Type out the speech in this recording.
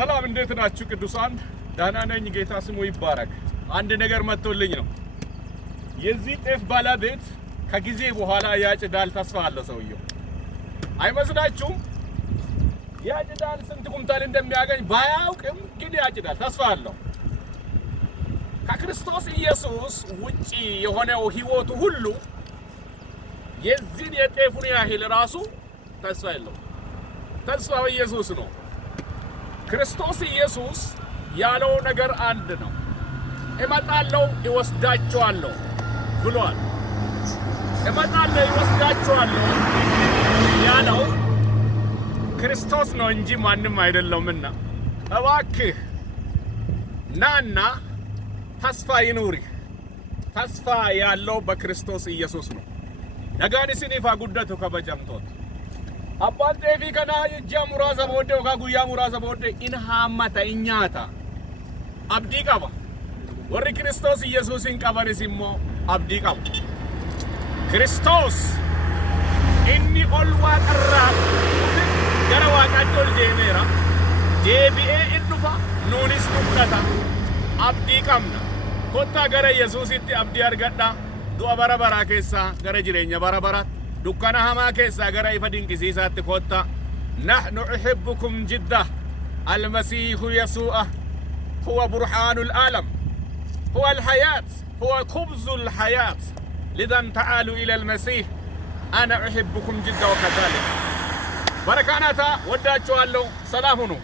ሰላም እንዴት ናችሁ ቅዱሳን? ዳና ነኝ። ጌታ ስሙ ይባረክ። አንድ ነገር መጥቶልኝ ነው። የዚህ ጤፍ ባለቤት ከጊዜ በኋላ ያጭዳል ተስፋ አለው ሰውየው። አይመስላችሁም? ያጭዳል። ስንት ኩንታል እንደሚያገኝ ባያውቅም ግን ያጭዳል፣ ተስፋ አለው። ከክርስቶስ ኢየሱስ ውጪ የሆነው ህይወቱ ሁሉ የዚህን የጤፉን ያህል ራሱ ተስፋ የለው። ተስፋው ኢየሱስ ነው። ክርስቶስ ኢየሱስ ያለው ነገር አንድ ነው። እመጣለሁ እወስዳቸዋለሁ ብሏል። እመጣለሁ እወስዳቸዋለሁ ያለው ክርስቶስ ነው እንጂ ማንም አይደለምና እባክህ ናና ተስፋ ይኑርህ። ተስፋ ያለው በክርስቶስ ኢየሱስ ነው። ነጋኒ ሲኒፋ ጉደቱ ከበጀምቶት አባን ጤፊ ከና የጀሙራ ዘቦደ ወጋጉያ ሙራ ዘቦደ ኢንሃማታ ኢኛታ አብዲ ቀባ ወሪ ክርስቶስ ኢየሱስን ቀበንሲሞ አብዲ ቀባ ክርስቶስ ኢኒ ኦልዋ ቀራ ገረዋ ቀዶል ጄሜራ ጄቢኤ ኢዱፋ ኑኒስ ዱከታ አብዲ ቀምና ኮታ ገረ ኢየሱስቲ አብዲ አርገዳ ዱአ በረበራ ኬሳ ገረ ጅሬኛ በረበራ دكانا هما كيسا غرا يفدين كيسات كوتا نحن أحبكم جدا المسيح يسوع هو برهان العالم هو الحياة هو خبز الحياة لذا تعالوا إلى المسيح أنا أحبكم جدا وكذلك بركانا تا وداتشو اللو سلامونو